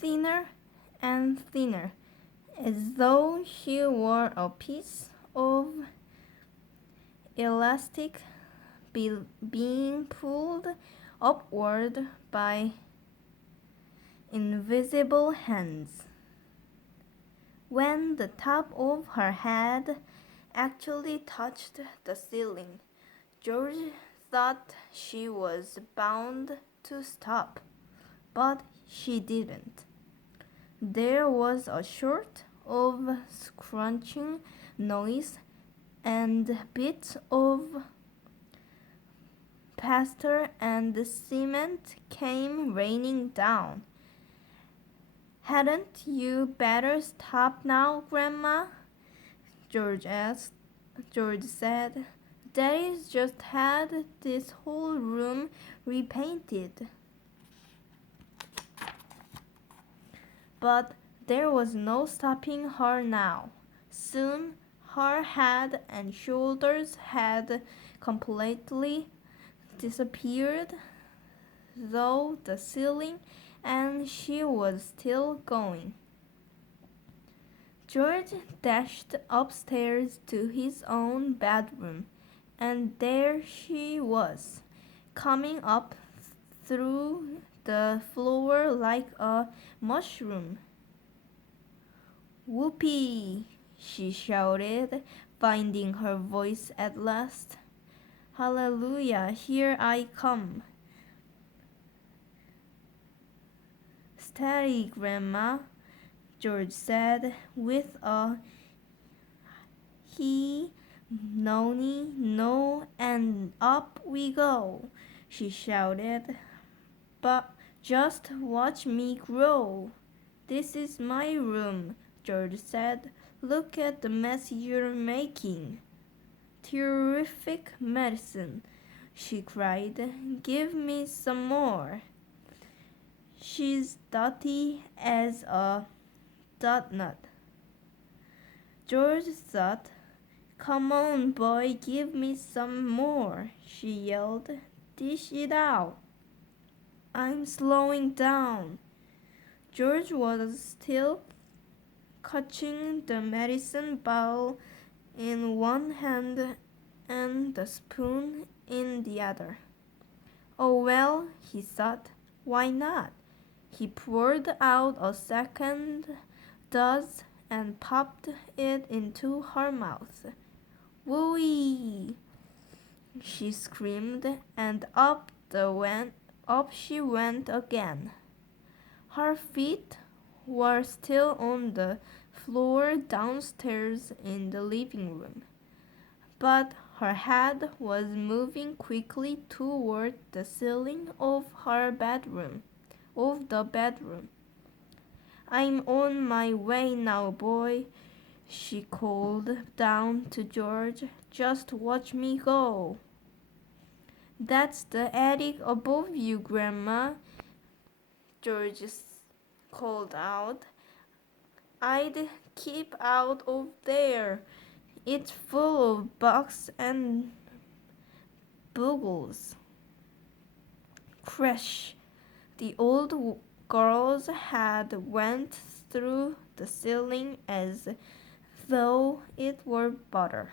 thinner and thinner, as though she were a piece of elastic being pulled upward by invisible hands. When the top of her head actually touched the ceiling, George thought she was bound to stop, but she didn't. There was a sort of scrunching noise, and bits of plaster and cement came raining down. "Hadn't you better stop now, Grandma?" George asked. George said, "Daddy's just had this whole room repainted." But there was no stopping her now. Soon her head and shoulders had completely disappeared, though the ceiling, and she was still going. George dashed upstairs to his own bedroom, and there she was, coming up through the floor like a mushroom. "Whoopee!" she shouted, finding her voice at last. "Hallelujah, here I come." "Steady, Grandma," George said with a "No, and up we go," she shouted. "But just watch me grow." "This is my room," George said. "Look at the mess you're making." "Terrific medicine," she cried. "Give me some more." "She's dirty as a doughnut," George thought. "Come on, boy, give me some more," she yelled. "Dish it out." "I'm slowing down." George was still clutching the medicine bottle in one hand and the spoon in the other. "Oh well," he thought, "why not?" He poured out a second dose and popped it into her mouth. "Whoo-ee!" she screamed, and up she went again. Her feet were still on the floor downstairs in the living room, but her head was moving quickly toward the ceiling of the bedroom. "I'm on my way now, boy," she called down to George. "Just watch me go." "That's the attic above you, Grandma," George called out. "I'd keep out of there. It's full of bugs and boogles." Crash! The old girl's head went through the ceiling as though it were butter.